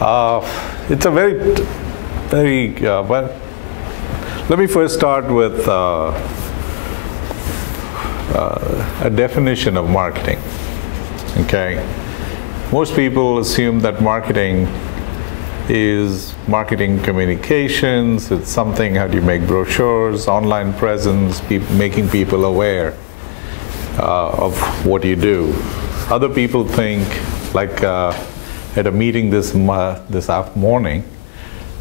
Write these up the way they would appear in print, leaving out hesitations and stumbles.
It's a very, well, let me first start with a definition of marketing, okay? Most people assume that marketing is marketing communications, it's something, how do you make brochures, online presence, making people aware of what you do. Other people think, like at a meeting this morning,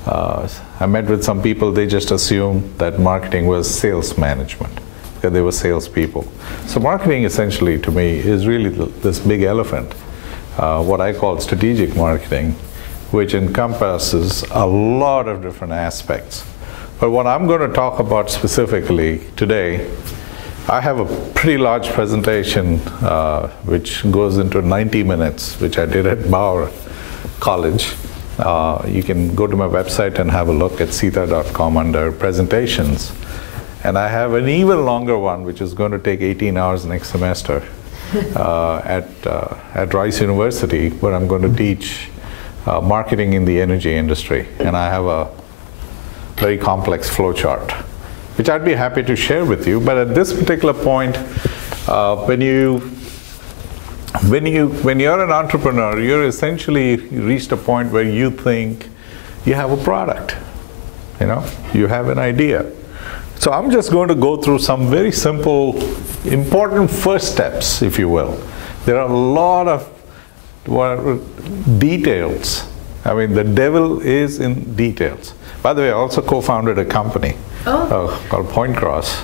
I met with some people, they just assumed that marketing was sales management, that they were salespeople. So marketing essentially to me is really this big elephant, what I call strategic marketing, which encompasses a lot of different aspects. But what I'm going to talk about specifically today, I have a pretty large presentation which goes into 90 minutes, which I did at Bauer College. You can go to my website and have a look at seeta.com under presentations. And I have an even longer one, which is going to take 18 hours next semester at Rice University, where I'm going to teach marketing in the energy industry. And I have a very complex flow chart, which I'd be happy to share with you. But at this particular point, when you're an entrepreneur, you're essentially reached a point where you think you have a product, you have an idea. So I'm just going to go through some very simple, important first steps, if you will. There are a lot of details. I mean, the devil is in details. By the way, I also co-founded a company called Point Cross.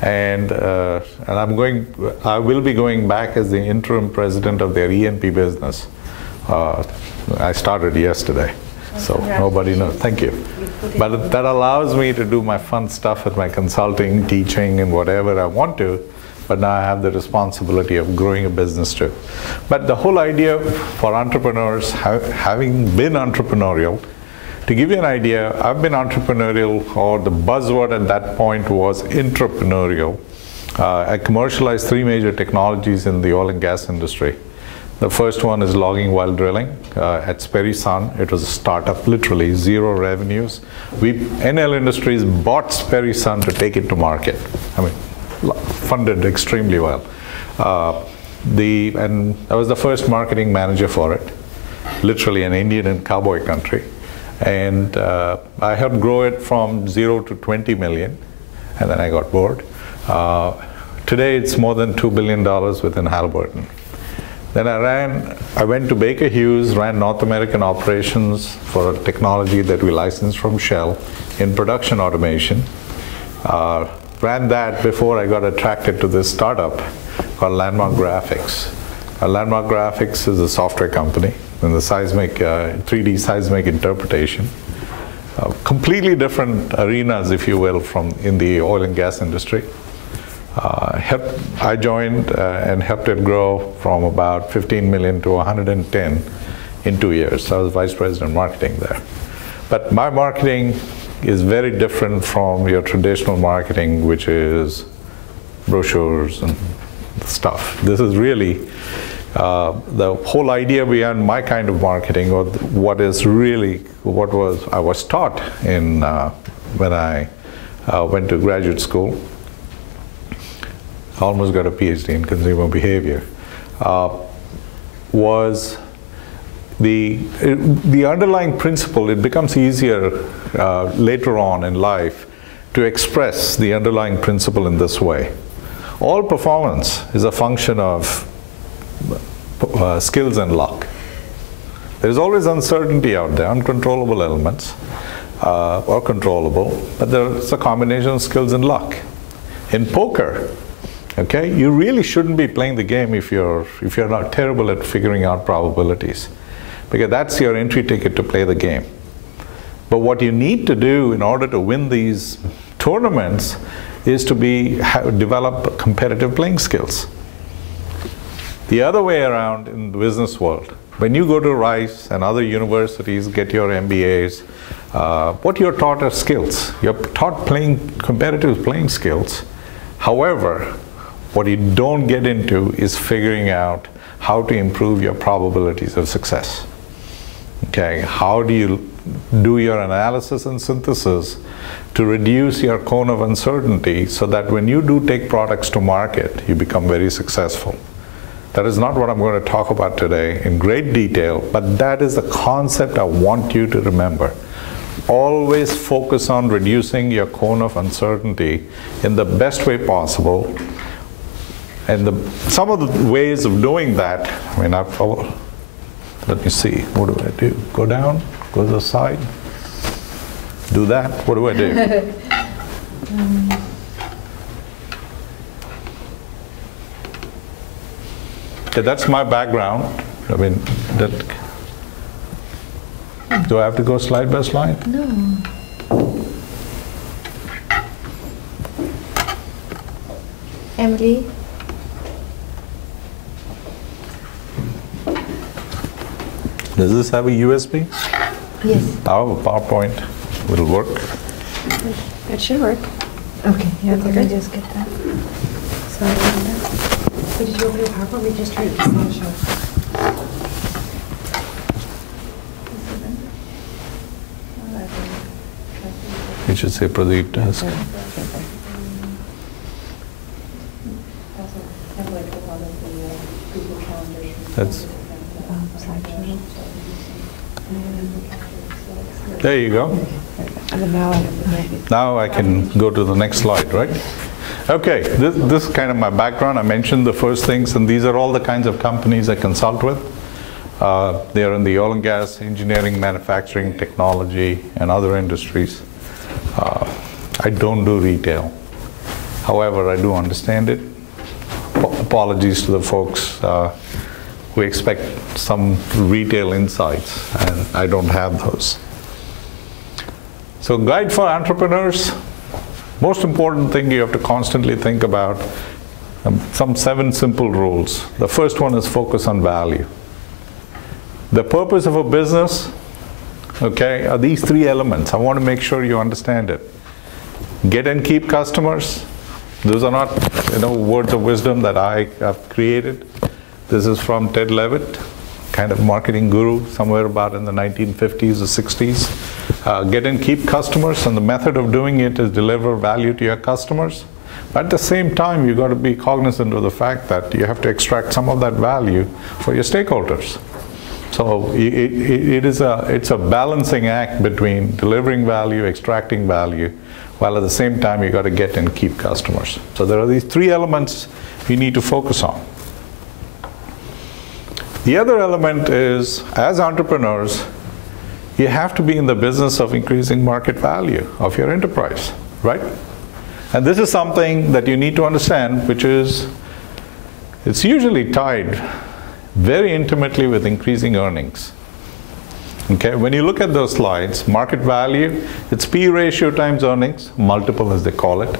And I will be going back as the interim president of their E&P business. I started yesterday, so nobody knows. Thank you. But that allows me to do my fun stuff with my consulting, teaching, and whatever I want to. But now I have the responsibility of growing a business too. But the whole idea for entrepreneurs, having been entrepreneurial, to give you an idea, I've been entrepreneurial, or the buzzword at that point was intrapreneurial. I commercialized 3 major technologies in the oil and gas industry. The first one is logging while drilling at Sperry Sun. It was a startup, literally, 0 revenues. NL Industries bought Sperry Sun to take it to market. I mean, funded extremely well. And I was the first marketing manager for it, literally an Indian and cowboy country. And I helped grow it from 0 to 20 million, and then I got bored. Today it's more than $2 billion within Halliburton. Then I went to Baker Hughes, ran North American operations for a technology that we licensed from Shell in production automation. Ran that before I got attracted to this startup called Landmark Graphics. Landmark Graphics is a software company in the seismic, 3D seismic interpretation. Completely different arenas, if you will, from in the oil and gas industry. I joined and helped it grow from about 15 million to 110 in 2 years. I was vice president of marketing there. But my marketing is very different from your traditional marketing, which is brochures and stuff. This is really the whole idea behind my kind of marketing, or what I was taught in when I went to graduate school. Almost got a PhD in consumer behavior. Was the underlying principle. It becomes easier later on in life to express the underlying principle in this way. All performance is a function of skills and luck. There's always uncertainty out there, uncontrollable elements, or controllable, but there's a combination of skills and luck. In poker, okay, you really shouldn't be playing the game if you're not terrible at figuring out probabilities, because that's your entry ticket to play the game. But what you need to do in order to win these tournaments is to develop competitive playing skills. The other way around in the business world, when you go to Rice and other universities, get your MBAs, what you're taught are skills. You're taught competitive playing skills. However, what you don't get into is figuring out how to improve your probabilities of success. Okay, how do you do your analysis and synthesis to reduce your cone of uncertainty so that when you do take products to market, you become very successful? That is not what I'm going to talk about today in great detail, but that is the concept I want you to remember. Always focus on reducing your cone of uncertainty in the best way possible. And some of the ways of doing that, I mean, let me see, what do I do? Go down, go to the side, do that, what do I do? Okay, that's my background. I mean, do I have to go slide by slide? No. Emily? Does this have a USB? Yes. I have a PowerPoint. It'll work. It should work. Okay, yeah, let me just get that. Sorry about that. So did you open your PowerPoint? We just tried the slideshow. You should say Pradeep Desk. That's. There you go. Now I can go to the next slide, right? Okay, this is kind of my background. I mentioned the first things, and these are all the kinds of companies I consult with. They are in the oil and gas, engineering, manufacturing, technology, and other industries. I don't do retail. However, I do understand it. Apologies to the folks who expect some retail insights, and I don't have those. So, guide for entrepreneurs. Most important thing you have to constantly think about, some 7 simple rules. The first one is focus on value. The purpose of a business, okay, are these 3 elements. I want to make sure you understand it. Get and keep customers. Those are not, words of wisdom that I have created. This is from Ted Levitt, kind of marketing guru, somewhere about in the 1950s or 60s. Get and keep customers, and the method of doing it is deliver value to your customers. But at the same time, you've got to be cognizant of the fact that you have to extract some of that value for your stakeholders. So it's a balancing act between delivering value, extracting value, while at the same time you've got to get and keep customers. So there are these 3 elements you need to focus on. The other element is, as entrepreneurs, you have to be in the business of increasing market value of your enterprise, right? And this is something that you need to understand, which is, it's usually tied very intimately with increasing earnings. Okay, when you look at those slides, market value, it's P ratio times earnings, multiple as they call it.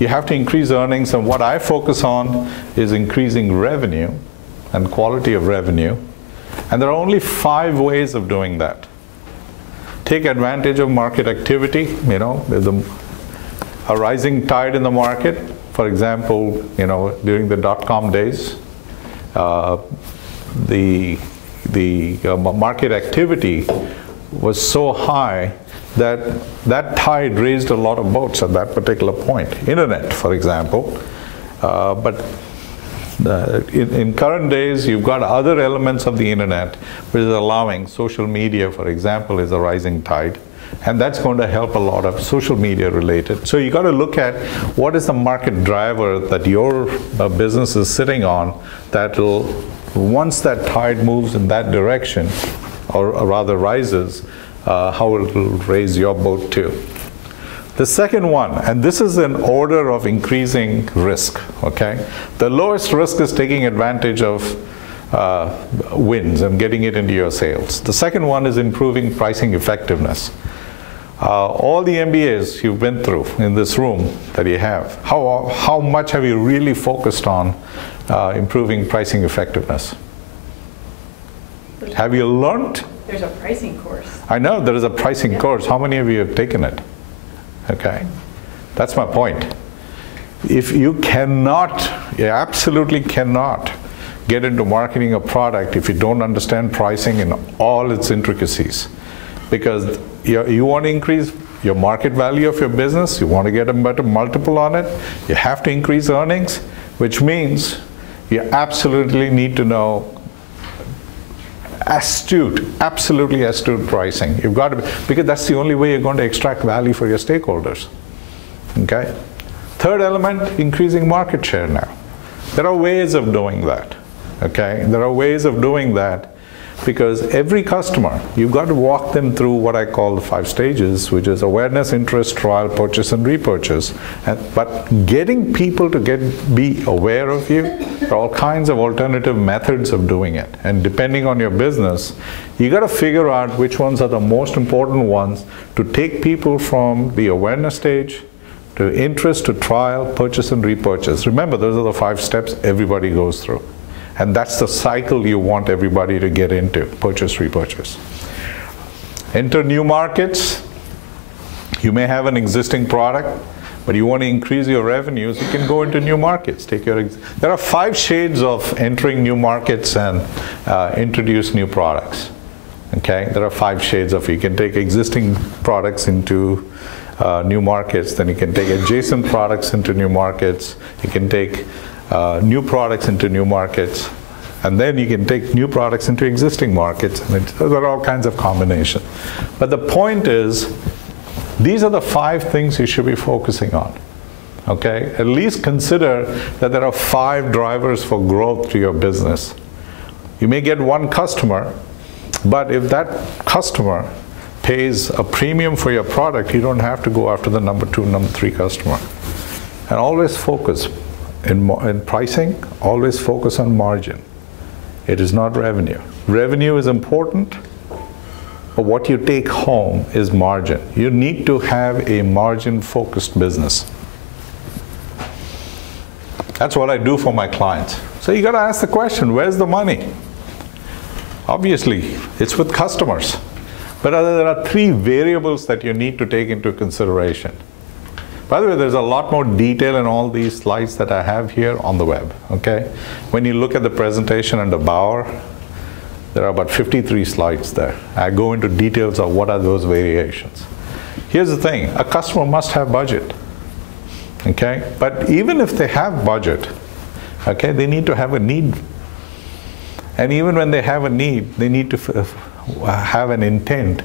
You have to increase earnings, and what I focus on is increasing revenue and quality of revenue. And there are only 5 ways of doing that. Take advantage of market activity, with a rising tide in the market. For example, during the dot-com days, the market activity was so high that tide raised a lot of boats at that particular point. Internet, for example, but in current days, you've got other elements of the internet which is allowing social media, for example, is a rising tide. And that's going to help a lot of social media related. So you got to look at what is the market driver that your business is sitting on that will, once that tide moves in that direction, or rather rises, how it will raise your boat too. The second one, and this is in order of increasing risk, okay? The lowest risk is taking advantage of wins and getting it into your sales. The second one is improving pricing effectiveness. All the MBAs you've been through in this room that you have, how much have you really focused on improving pricing effectiveness? Have you learned? There's a pricing course. I know there is a pricing course. How many of you have taken it? Okay, that's my point. If you cannot, you absolutely cannot get into marketing a product if you don't understand pricing in all its intricacies. Because you want to increase your market value of your business, you want to get a better multiple on it, you have to increase earnings, which means you absolutely need to know absolutely astute pricing. You've got to because that's the only way you're going to extract value for your stakeholders. Okay? Third element, increasing market share now. There are ways of doing that. Okay? There are ways of doing that because every customer, you've got to walk them through what I call the 5 stages, which is awareness, interest, trial, purchase, and repurchase. But getting people to be aware of you, there are all kinds of alternative methods of doing it. And depending on your business, you got to figure out which ones are the most important ones to take people from the awareness stage to interest, to trial, purchase, and repurchase. Remember, those are the 5 steps everybody goes through. And that's the cycle you want everybody to get into, purchase, repurchase. Enter new markets. You may have an existing product, but you want to increase your revenues, you can go into new markets. There are 5 shades of entering new markets and introduce new products. Okay, there are 5 shades of, you can take existing products into new markets, then you can take adjacent products into new markets, you can take new products into new markets, and then you can take new products into existing markets, and there are all kinds of combinations. But the point is, these are the 5 things you should be focusing on. Okay? At least consider that there are 5 drivers for growth to your business. You may get 1 customer, but if that customer pays a premium for your product, you don't have to go after the number 2, number 3 customer. And always focus. In pricing, always focus on margin. It is not revenue. Revenue is important, but what you take home is margin. You need to have a margin-focused business. That's what I do for my clients. So you got to ask the question, where's the money? Obviously, it's with customers. But there are 3 variables that you need to take into consideration. By the way, there's a lot more detail in all these slides that I have here on the web, okay? When you look at the presentation under Bauer, there are about 53 slides there. I go into details of what are those variations. Here's the thing, a customer must have budget, okay? But even if they have budget, okay, they need to have a need. And even when they have a need, they need to have an intent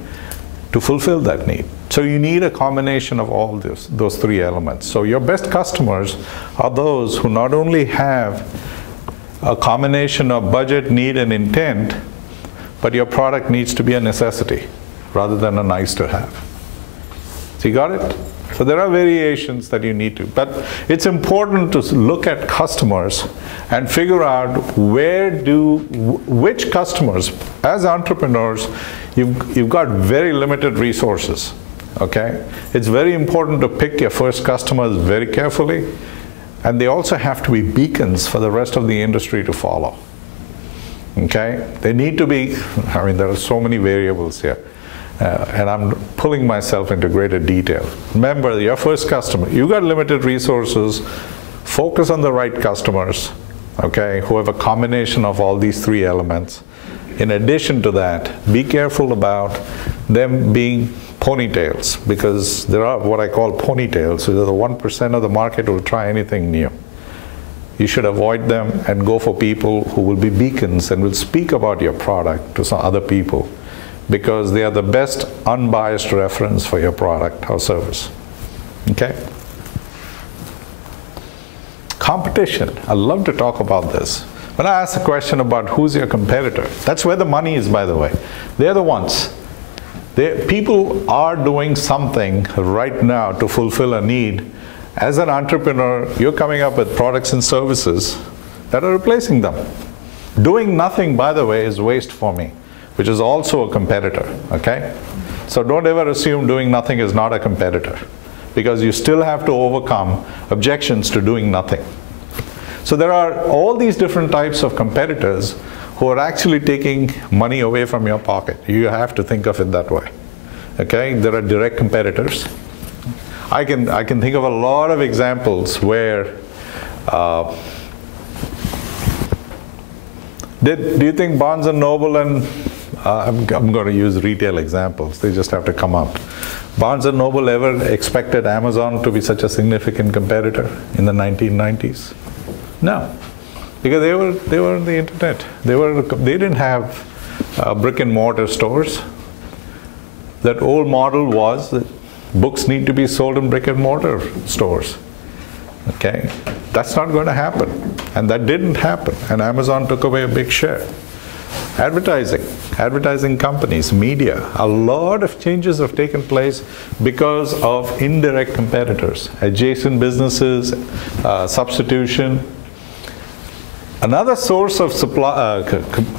to fulfill that need. So you need a combination of all those 3 elements. So your best customers are those who not only have a combination of budget, need, and intent, but your product needs to be a necessity rather than a nice to have. So you got it? So there are variations that you need to, but it's important to look at customers and figure out which customers, as entrepreneurs, you've got very limited resources, okay? It's very important to pick your first customers very carefully, and they also have to be beacons for the rest of the industry to follow, okay? They need to be, I mean, there are so many variables here. And I'm pulling myself into greater detail. Remember, your first customer, you got limited resources, focus on the right customers, okay, who have a combination of all these 3 elements. In addition to that, be careful about them being ponytails, because there are what I call ponytails, so the 1% of the market will try anything new. You should avoid them and go for people who will be beacons and will speak about your product to some other people, because they are the best unbiased reference for your product or service. Okay? Competition. I love to talk about this. When I ask the question about who's your competitor, that's where the money is, by the way. They're the ones. People are doing something right now to fulfill a need. As an entrepreneur, you're coming up with products and services that are replacing them. Doing nothing, by the way, is waste for me, which is also a competitor, okay? So don't ever assume doing nothing is not a competitor, because you still have to overcome objections to doing nothing. So there are all these different types of competitors who are actually taking money away from your pocket. You have to think of it that way, okay? There are direct competitors. I can think of a lot of examples where Do you think Barnes and Noble and I'm going to use retail examples, they just have to come up. Barnes and Noble ever expected Amazon to be such a significant competitor in the 1990s? No, because they were on the internet. They didn't have brick and mortar stores. That old model was that books need to be sold in brick and mortar stores. Okay, that's not going to happen, and that didn't happen, and Amazon took away a big share. Advertising companies, media, a lot of changes have taken place because of indirect competitors, adjacent businesses, substitution. Another source of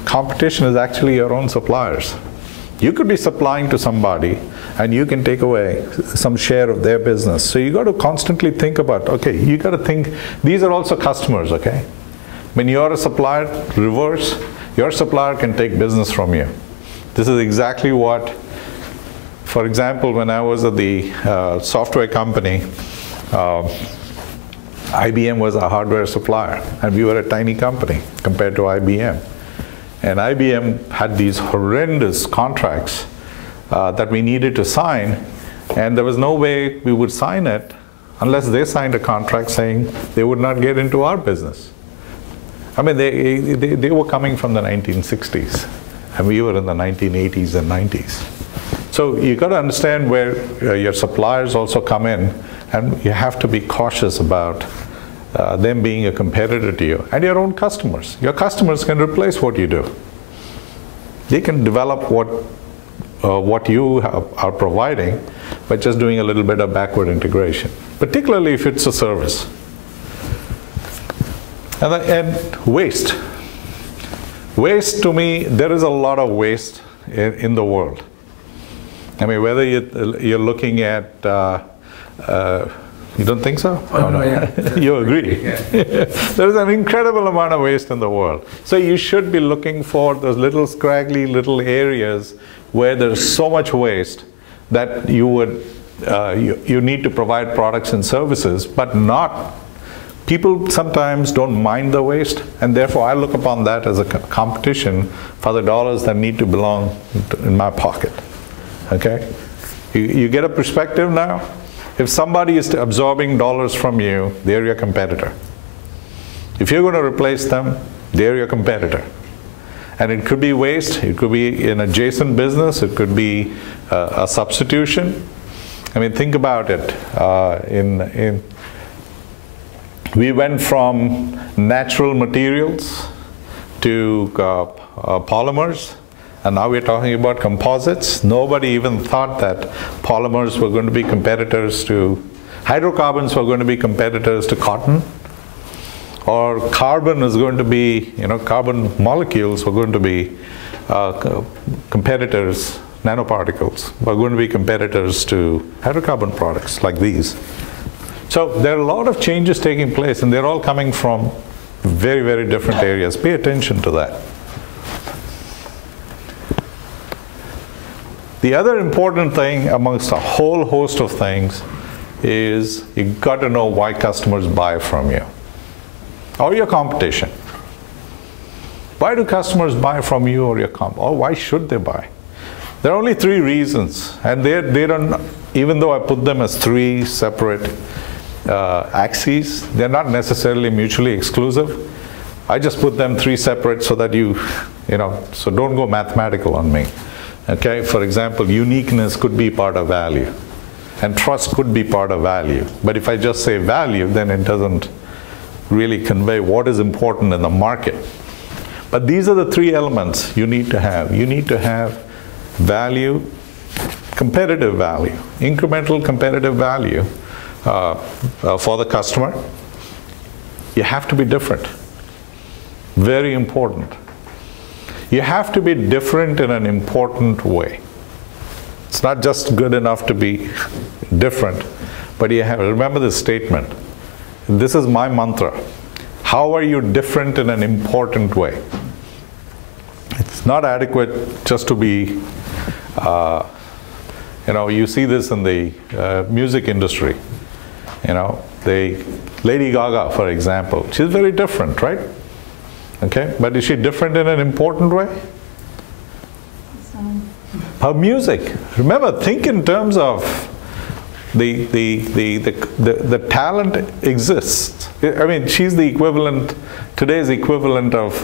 competition is actually your own suppliers. You could be supplying to somebody and you can take away some share of their business. So you got to constantly think about, okay, you got to think, these are also customers, okay? When you're a supplier, reverse, your supplier can take business from you. This is exactly what, for example, when I was at the software company, IBM was a hardware supplier, and we were a tiny company compared to IBM. And IBM had these horrendous contracts that we needed to sign, and there was no way we would sign it unless they signed a contract saying they would not get into our business. I mean, they were coming from the 1960s, and we were in the 1980s and 90s. So you got to understand where your suppliers also come in, and you have to be cautious about them being a competitor to you, and your own customers. Your customers can replace what you do. They can develop what you are providing by just doing a little bit of backward integration, particularly if it's a service. And waste. Waste, to me, there is a lot of waste in the world. I mean, whether you're looking at, you don't think so? Oh, no, yeah. You agree? Yeah. There's an incredible amount of waste in the world. So you should be looking for those little scraggly little areas where there's so much waste that you need to provide products and services, but not. People sometimes don't mind the waste, and therefore I look upon that as a competition for the dollars that need to belong in my pocket. Okay? You get a perspective now? If somebody is absorbing dollars from you, they're your competitor. If you're going to replace them, they're your competitor. And it could be waste, it could be an adjacent business, it could be a substitution. I mean, think about it. We went from natural materials to polymers, and now we're talking about composites. Nobody even thought that polymers were going to be competitors to, hydrocarbons were going to be competitors to cotton, or carbon is going to be, carbon molecules were going to be competitors, nanoparticles were going to be competitors to hydrocarbon products like these. So there are a lot of changes taking place, and they're all coming from very, very different areas. Pay attention to that. The other important thing amongst a whole host of things is you've got to know why customers buy from you or your competition. Why do customers buy from you or your or why should they buy? There are only three reasons, and they don't, even though I put them as three separate axes, they're not necessarily mutually exclusive. I just put them three separate so that so don't go mathematical on me. Okay, for example, uniqueness could be part of value, and trust could be part of value. But if I just say value, then it doesn't really convey what is important in the market. But these are the three elements you need to have. You need to have value, competitive value, incremental competitive value for the customer. You have to be different. Very important. You have to be different in an important way. It's not just good enough to be different, but you have, remember this statement. This is my mantra. How are you different in an important way? It's not adequate just to be, you see this in the music industry. Lady Gaga, for example, she's very different, right? Okay, but is she different in an important way? Her music. Remember, think in terms of the talent exists. I mean, she's the equivalent, today's equivalent of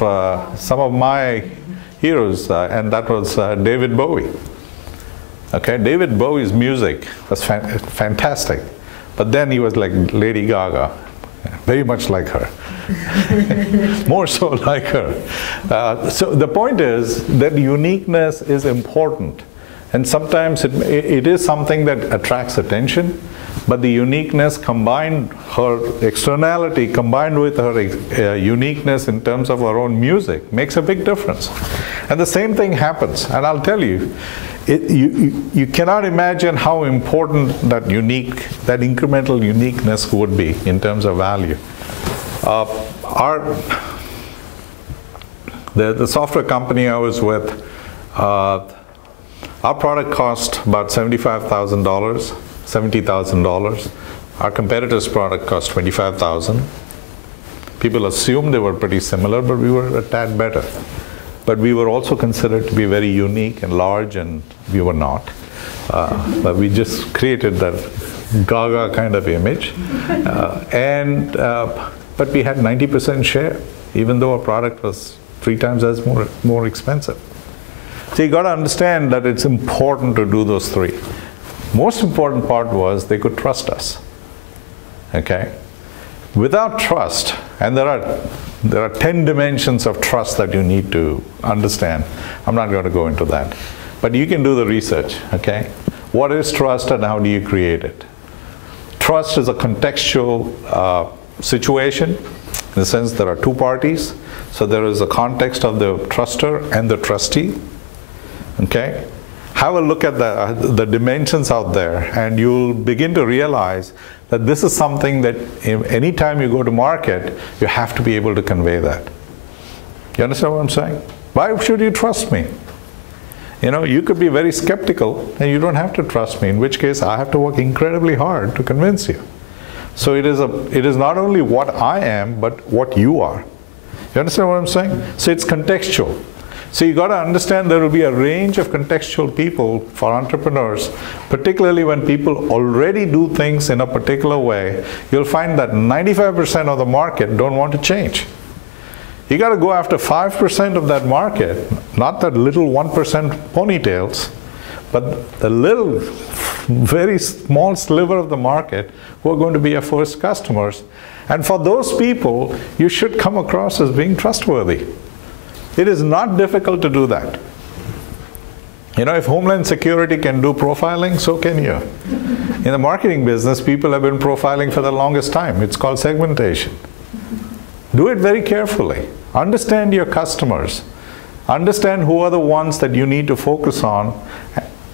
some of my heroes, and that was David Bowie. Okay, David Bowie's music was fantastic, but then he was like Lady Gaga, very much like her, more so like her. So the point is that uniqueness is important, and sometimes it is something that attracts attention, but the uniqueness combined, her externality combined with her uniqueness in terms of her own music makes a big difference. And the same thing happens, and I'll tell you, you cannot imagine how important that incremental uniqueness would be in terms of value. The software company I was with, our product cost about $75,000, $70,000. Our competitor's product cost $25,000. People assumed they were pretty similar, but we were a tad better. But we were also considered to be very unique and large, and we were not. But we just created that Gaga kind of image. But we had 90% share, even though our product was 3 times as more expensive. So you got to understand that it's important to do those 3. Most important part was they could trust us. Okay? Without trust, and there are 10 dimensions of trust that you need to understand. I'm not going to go into that. But you can do the research, okay? What is trust and how do you create it? Trust is a contextual situation, in the sense there are 2 parties. So there is a context of the truster and the trustee, okay? Have a look at the dimensions out there, and you'll begin to realize that this is something that anytime you go to market, you have to be able to convey that. You understand what I'm saying? Why should you trust me? You know, you could be very skeptical, and you don't have to trust me, in which case I have to work incredibly hard to convince you. So it is not only what I am, but what you are. You understand what I'm saying? So it's contextual. So you got to understand there will be a range of contextual people for entrepreneurs, particularly when people already do things in a particular way. You'll find that 95% of the market don't want to change. You got to go after 5% of that market, not that little 1% ponytails, but the little, very small sliver of the market who are going to be your first customers. And for those people, you should come across as being trustworthy. It is not difficult to do that. You know, if Homeland Security can do profiling, so can you. In the marketing business, people have been profiling for the longest time. It's called segmentation. Do it very carefully. Understand your customers. Understand who are the ones that you need to focus on,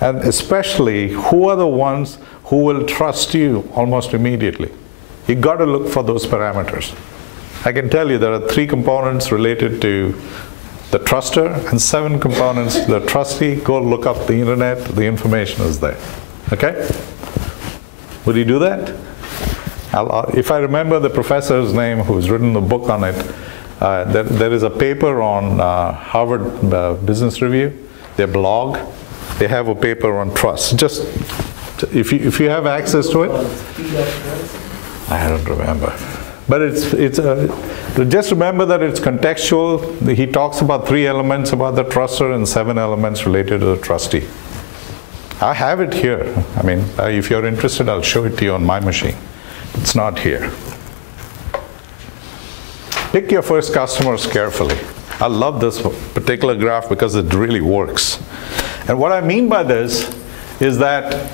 and especially who are the ones who will trust you almost immediately. You got to look for those parameters. I can tell you there are 3 components related to the truster and 7 components to the trustee. Go look up the internet, the information is there. Okay? Would you do that? If I remember the professor's name who's written the book on it, there is a paper on Harvard Business Review, their blog. They have a paper on trust. Just if you have access to it. I don't remember. But just remember that it's contextual. He talks about 3 elements about the truster and 7 elements related to the trustee. I have it here. I mean, if you're interested, I'll show it to you on my machine. It's not here. Pick your first customers carefully. I love this particular graph because it really works. And what I mean by this is that,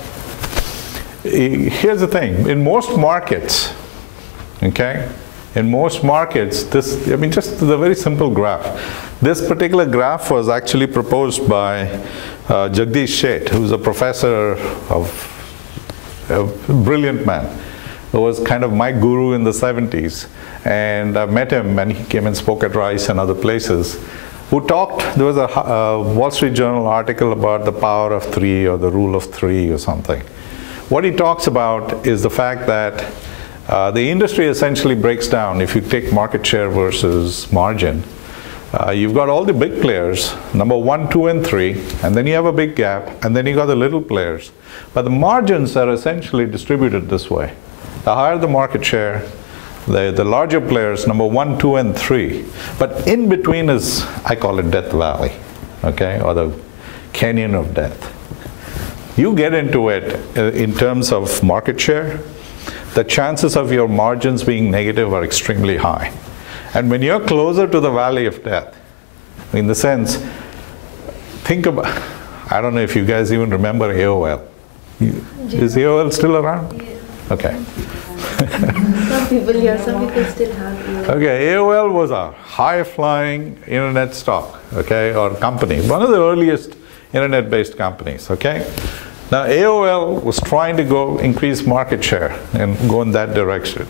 here's the thing, in most markets, okay, in most markets, just the very simple graph. This particular graph was actually proposed by Jagdish Sheth, who's a professor a brilliant man, who was kind of my guru in the 70s. And I met him, and he came and spoke at Rice and other places, who talked, there was a Wall Street Journal article about the power of 3 or the rule of 3 or something. What he talks about is the fact that the industry essentially breaks down if you take market share versus margin. You've got all the big players, number 1, 2, and 3, and then you have a big gap, and then you got the little players. But the margins are essentially distributed this way. The higher the market share, the larger players, number 1, 2, and 3. But in between is, I call it Death Valley, okay, or the Canyon of Death. You get into it in terms of market share, the chances of your margins being negative are extremely high. And when you're closer to the valley of death, in the sense, think about, I don't know if you guys even remember AOL. Is AOL still around? Yeah. Okay. Some people, yeah, some people still have AOL. Okay, AOL was a high-flying internet stock, okay, or company, one of the earliest internet-based companies, okay? Now AOL was trying to go increase market share and go in that direction.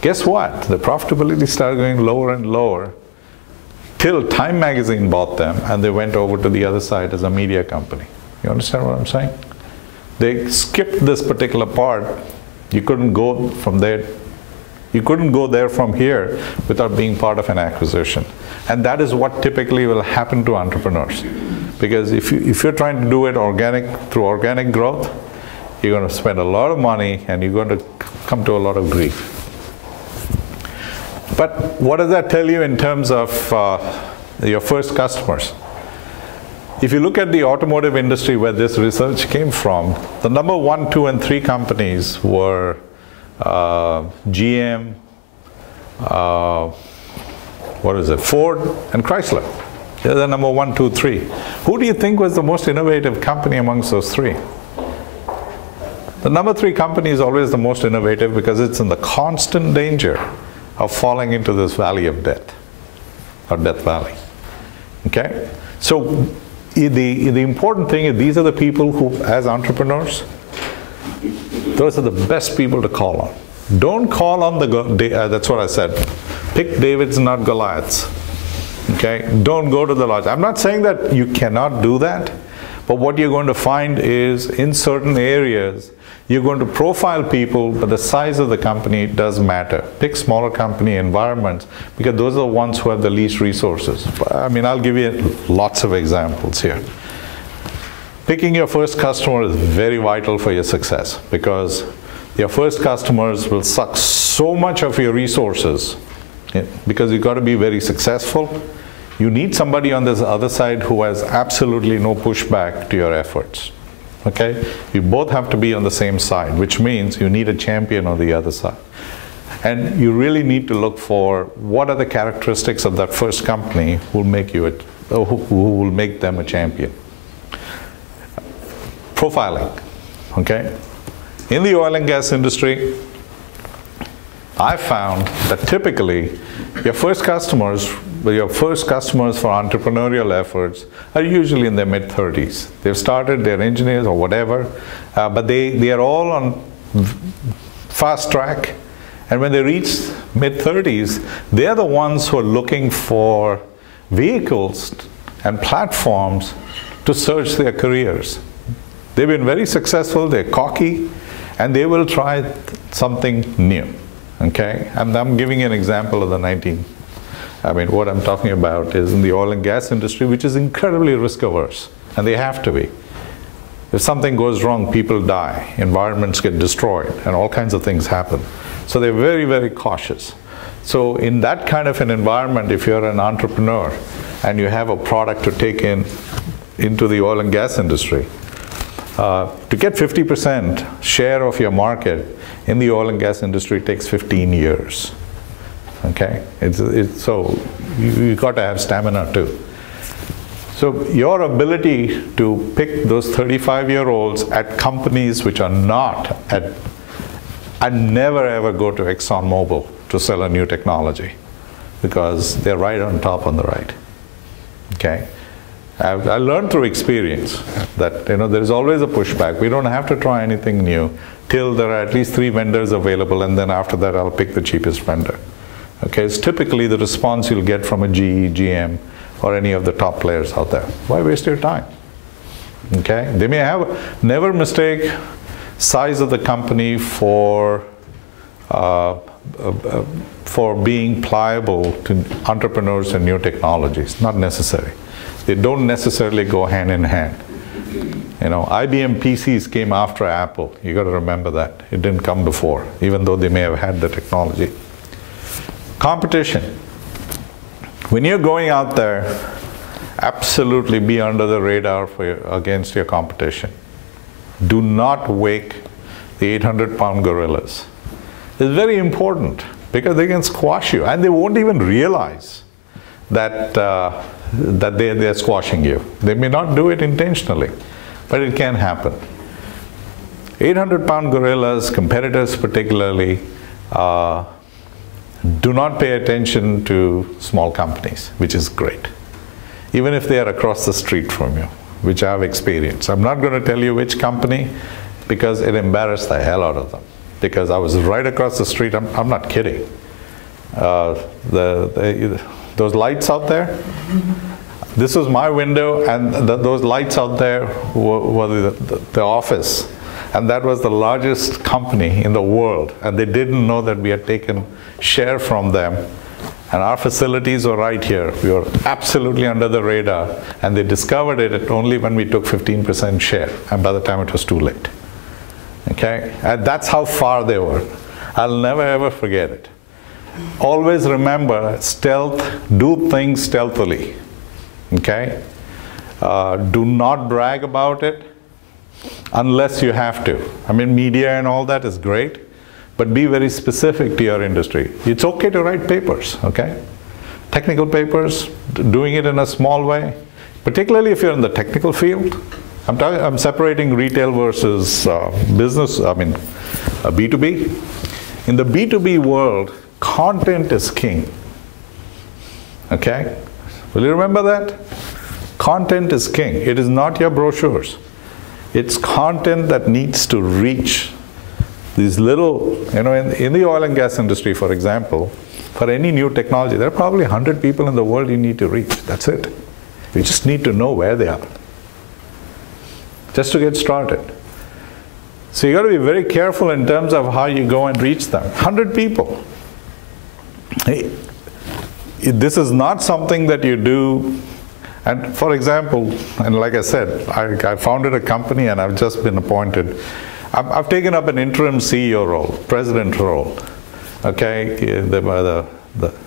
Guess what? The profitability started going lower and lower till Time magazine bought them and they went over to the other side as a media company. You understand what I'm saying? They skipped this particular part. You couldn't go from there. You couldn't go there from here without being part of an acquisition. And that is what typically will happen to entrepreneurs. Because if you're trying to do it through organic growth, you're going to spend a lot of money and you're going to come to a lot of grief. But what does that tell you in terms of your first customers? If you look at the automotive industry where this research came from, the number 1, 2, and 3 companies were GM, Ford, and Chrysler. They're the number 1, 2, 3. Who do you think was the most innovative company amongst those 3? The number 3 company is always the most innovative because it's in the constant danger of falling into this valley of death, or Death Valley. Okay? So the important thing is these are the people who, as entrepreneurs, those are the best people to call on. Don't call on that's what I said. Pick Davids, not Goliaths. Okay? Don't go to the large. I'm not saying that you cannot do that, but what you're going to find is in certain areas, you're going to profile people, but the size of the company does matter. Pick smaller company environments because those are the ones who have the least resources. I mean, I'll give you lots of examples here. Picking your first customer is very vital for your success because your first customers will suck so much of your resources because you've got to be very successful. You need somebody on this other side who has absolutely no pushback to your efforts. Okay? You both have to be on the same side, which means you need a champion on the other side. And you really need to look for what are the characteristics of that first company who will make them a champion. Profiling. Okay? In the oil and gas industry, I found that typically your first customers for entrepreneurial efforts are usually in their mid-30s. They've started, they're engineers or whatever, but they are all on fast track. And when they reach mid-30s, they're the ones who are looking for vehicles and platforms to search their careers. They've been very successful, they're cocky, and they will try something new. Okay? And I'm giving you an example of what I'm talking about is in the oil and gas industry, which is incredibly risk averse, and they have to be. If something goes wrong, people die, environments get destroyed, and all kinds of things happen. So they're very, very cautious. So in that kind of an environment, if you're an entrepreneur and you have a product to take into the oil and gas industry, to get 50% share of your market in the oil and gas industry takes 15 years. Okay? So you've got to have stamina too. So your ability to pick those 35-year-olds at companies which are not at, and never ever go to ExxonMobil to sell a new technology because they're right on top on the right. Okay? I learned through experience that there's always a pushback. We don't have to try anything new till there are at least 3 vendors available, and then after that I'll pick the cheapest vendor. Okay, it's typically the response you'll get from a GE, GM, or any of the top players out there. Why waste your time? Okay, they may never mistake size of the company for for being pliable to entrepreneurs and new technologies. Not necessary. They don't necessarily go hand in hand. IBM PCs came after Apple. You got to remember that. It didn't come before, even though they may have had the technology. Competition. When you're going out there, absolutely be under the radar against your competition. Do not wake the 800-pound gorillas. It's very important because they can squash you, and they won't even realize that they're squashing you. They may not do it intentionally, but it can happen. 800-pound gorillas, competitors particularly, do not pay attention to small companies, which is great. Even if they are across the street from you, which I have experienced. I'm not going to tell you which company because it embarrassed the hell out of them. Because I was right across the street, I'm not kidding. Those lights out there, this was my window, and those lights out there were the office. And that was the largest company in the world. And they didn't know that we had taken share from them. And our facilities were right here. We were absolutely under the radar. And they discovered it only when we took 15% share. And by the time it was too late. Okay? And that's how far they were. I'll never ever forget it. Always remember, stealth, do things stealthily. Okay? Do not brag about it unless you have to. I mean, media and all that is great, but be very specific to your industry. It's okay to write papers, okay? Technical papers, doing it in a small way, particularly if you're in the technical field. I'm separating retail versus business, B2B. In the B2B world, content is king, okay? Will you remember that? Content is king. It is not your brochures. It's content that needs to reach these little, in the oil and gas industry, for example, for any new technology, there are probably 100 people in the world you need to reach. That's it. You just need to know where they are, just to get started. So you got to be very careful in terms of how you go and reach them. 100 people. Hey, this is not something that you do. And for example, and like I said, I founded a company and I've just been appointed. I've taken up an interim CEO role, president role. Okay,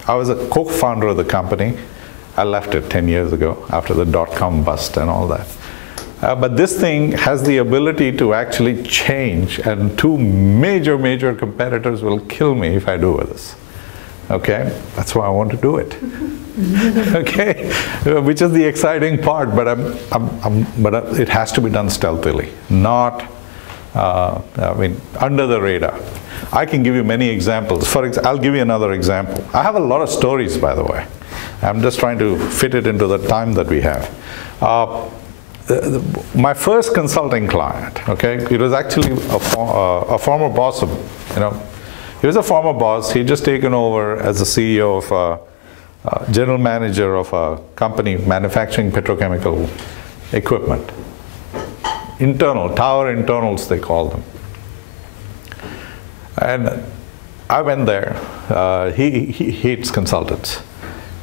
I was a co-founder of the company. I left it 10 years ago after the dot-com bust and all that. But this thing has the ability to actually change, and two major competitors will kill me if I do this. Okay, that's why I want to do it. Okay, which is the exciting part, but it has to be done stealthily, not under the radar. I can give you many examples. I'll give you another example. I have a lot of stories, by the way. I'm just trying to fit it into the time that we have. My first consulting client, okay, it was actually a former boss of, he was a former boss. He'd just taken over as the CEO of general manager of a company manufacturing petrochemical equipment. Tower internals they call them. And I went there. He hates consultants.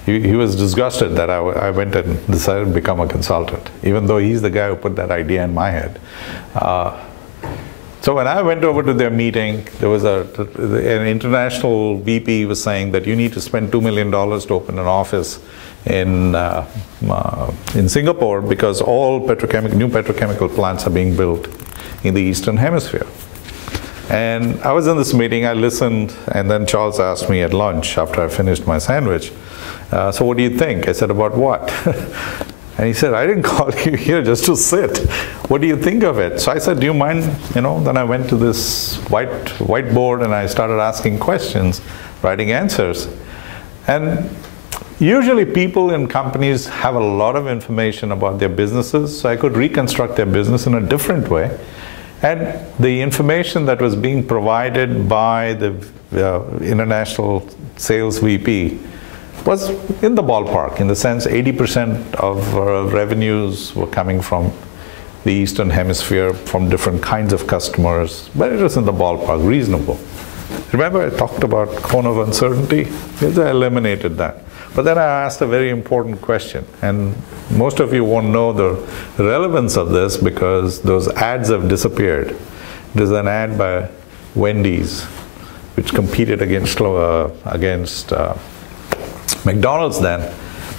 He was disgusted that I went and decided to become a consultant, even though he's the guy who put that idea in my head. So when I went over to their meeting, there was an international VP was saying that you need to spend $2 million to open an office in Singapore because all new petrochemical plants are being built in the Eastern Hemisphere. And I was in this meeting, I listened, and then Charles asked me at lunch after I finished my sandwich, so what do you think? I said, about what? And he said, I didn't call you here just to sit. What do you think of it? So I said, do you mind, then I went to this whiteboard and I started asking questions, writing answers. And usually people in companies have a lot of information about their businesses, so I could reconstruct their business in a different way. And the information that was being provided by the international sales VP was in the ballpark, in the sense 80% of revenues were coming from the Eastern Hemisphere, from different kinds of customers, but it was in the ballpark, reasonable. Remember I talked about cone of uncertainty? Yes, I eliminated that. But then I asked a very important question, and most of you won't know the relevance of this because those ads have disappeared. There's an ad by Wendy's, which competed against McDonald's then.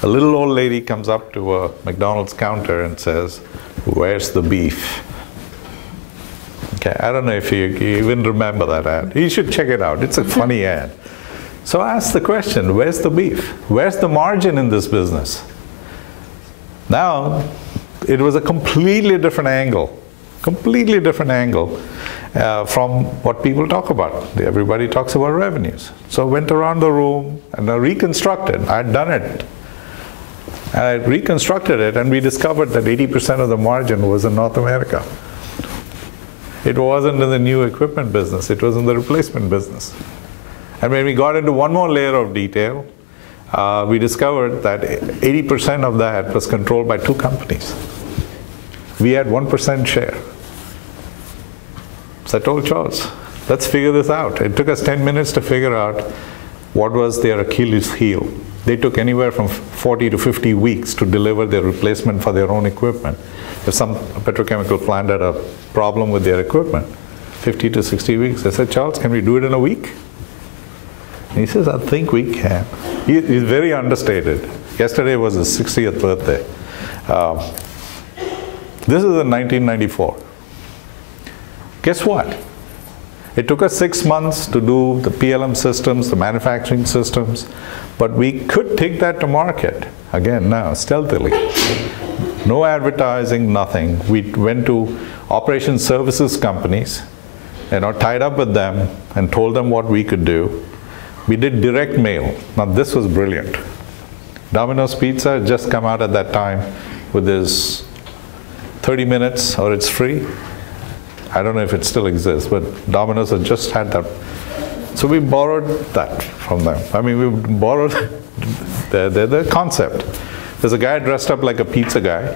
A little old lady comes up to a McDonald's counter and says, "Where's the beef?" Okay, I don't know if you even remember that ad. You should check it out. It's a funny ad. So I asked the question, where's the beef? Where's the margin in this business? Now, it was a completely different angle from what people talk about. Everybody talks about revenues. So I went around the room and I reconstructed. I'd done it. And I reconstructed it, and we discovered that 80% of the margin was in North America. It wasn't in the new equipment business, it was in the replacement business. And when we got into one more layer of detail, we discovered that 80% of that was controlled by two companies. We had 1% share. So I told Charles, let's figure this out. It took us 10 minutes to figure out what was their Achilles heel. They took anywhere from 40 to 50 weeks to deliver their replacement for their own equipment. If some petrochemical plant had a problem with their equipment, 50 to 60 weeks. I said, Charles, can we do it in a week? And he says, I think we can. He's very understated. Yesterday was his 60th birthday. This is in 1994. Guess what? It took us 6 months to do the PLM systems, the manufacturing systems, but we could take that to market, again now, stealthily. No advertising, nothing. We went to operation services companies, tied up with them and told them what we could do. We did direct mail. Now this was brilliant. Domino's Pizza had just come out at that time with this 30 minutes or it's free. I don't know if it still exists, but Domino's had just had that. So we borrowed that from them. I mean, we borrowed the concept. There's a guy dressed up like a pizza guy,